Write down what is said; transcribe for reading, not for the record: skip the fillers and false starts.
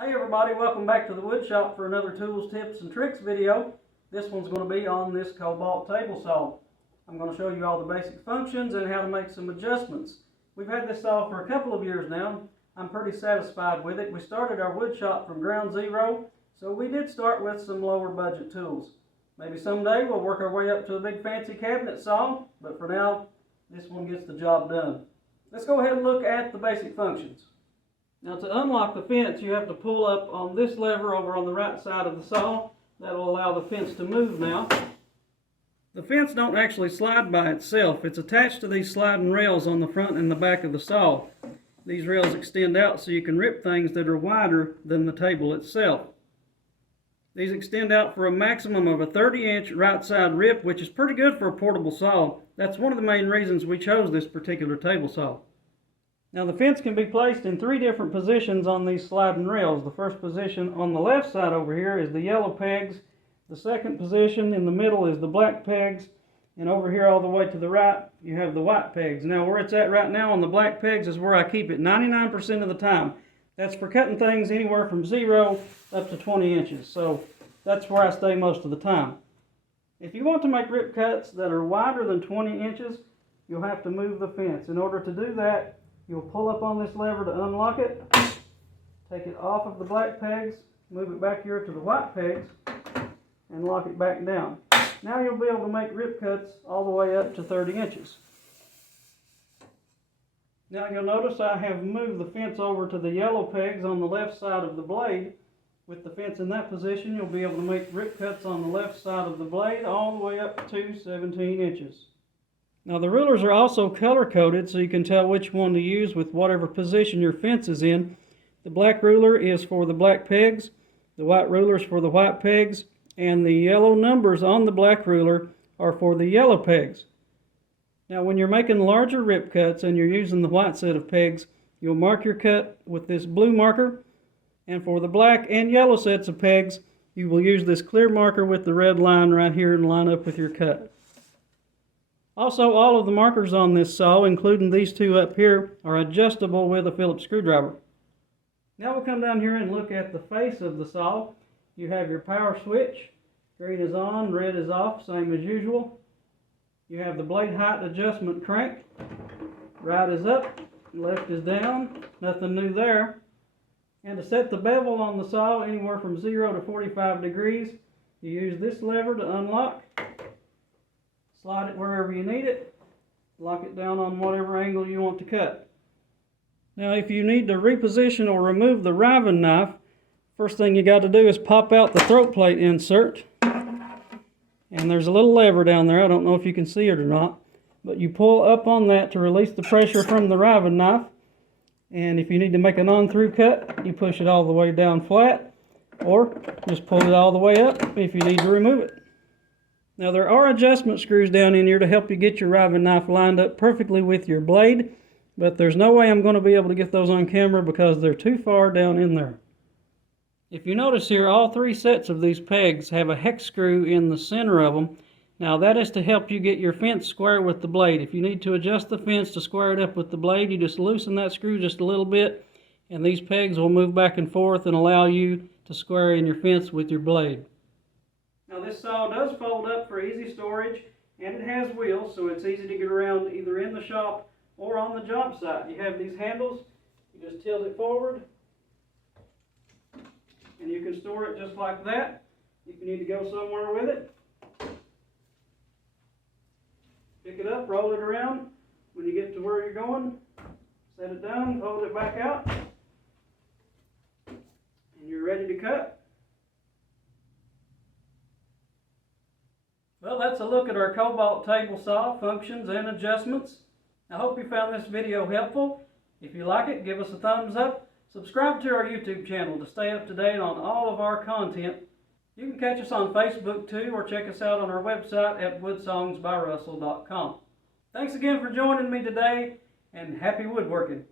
Hey everybody, welcome back to the wood shop for another tools, tips, and tricks video. This one's going to be on this Kobalt table saw. I'm going to show you all the basic functions and how to make some adjustments. We've had this saw for a couple of years now. I'm pretty satisfied with it. We started our wood shop from ground zero, so we did start with some lower budget tools. Maybe someday we'll work our way up to a big fancy cabinet saw, but for now, this one gets the job done. Let's go ahead and look at the basic functions. Now to unlock the fence, you have to pull up on this lever over on the right side of the saw. That will allow the fence to move now. The fence don't actually slide by itself. It's attached to these sliding rails on the front and the back of the saw. These rails extend out so you can rip things that are wider than the table itself. These extend out for a maximum of a 30-inch right side rip, which is pretty good for a portable saw. That's one of the main reasons we chose this particular table saw. Now the fence can be placed in three different positions on these sliding rails. The first position on the left side over here is the yellow pegs. The second position in the middle is the black pegs. And over here all the way to the right, you have the white pegs. Now where it's at right now on the black pegs is where I keep it 99% of the time. That's for cutting things anywhere from 0 up to 20 inches. So that's where I stay most of the time. If you want to make rip cuts that are wider than 20 inches, you'll have to move the fence. In order to do that, you'll pull up on this lever to unlock it, take it off of the black pegs, move it back here to the white pegs, and lock it back down. Now you'll be able to make rip cuts all the way up to 30 inches. Now you'll notice I have moved the fence over to the yellow pegs on the left side of the blade. With the fence in that position, you'll be able to make rip cuts on the left side of the blade all the way up to 17 inches. Now the rulers are also color coded so you can tell which one to use with whatever position your fence is in. The black ruler is for the black pegs, the white ruler is for the white pegs, and the yellow numbers on the black ruler are for the yellow pegs. Now when you're making larger rip cuts and you're using the white set of pegs, you'll mark your cut with this blue marker, and for the black and yellow sets of pegs, you will use this clear marker with the red line right here and line up with your cut. Also, all of the markers on this saw, including these two up here, are adjustable with a Phillips screwdriver. Now we'll come down here and look at the face of the saw. You have your power switch. Green is on, red is off, same as usual. You have the blade height adjustment crank. Right is up, left is down, nothing new there. And to set the bevel on the saw anywhere from 0 to 45 degrees, you use this lever to unlock. Slide it wherever you need it. Lock it down on whatever angle you want to cut. Now if you need to reposition or remove the riving knife, first thing you got to do is pop out the throat plate insert. And there's a little lever down there. I don't know if you can see it or not. But you pull up on that to release the pressure from the riving knife. And if you need to make an on-through cut, you push it all the way down flat. Or just pull it all the way up if you need to remove it. Now there are adjustment screws down in here to help you get your riving knife lined up perfectly with your blade, but there's no way I'm going to be able to get those on camera because they're too far down in there. If you notice here, all three sets of these pegs have a hex screw in the center of them. Now that is to help you get your fence square with the blade. If you need to adjust the fence to square it up with the blade, you just loosen that screw just a little bit, and these pegs will move back and forth and allow you to square in your fence with your blade. Now this saw does fold up for easy storage, and it has wheels, so it's easy to get around either in the shop or on the job site. You have these handles, you just tilt it forward, and you can store it just like that. If you need to go somewhere with it, pick it up, roll it around. When you get to where you're going, set it down, hold it back out, and you're ready to cut. Well, that's a look at our Kobalt table saw functions and adjustments. I hope you found this video helpful. If you like it, give us a thumbs up. Subscribe to our YouTube channel to stay up to date on all of our content. You can catch us on Facebook too, or check us out on our website at woodsongsbyrussell.com. Thanks again for joining me today, and happy woodworking.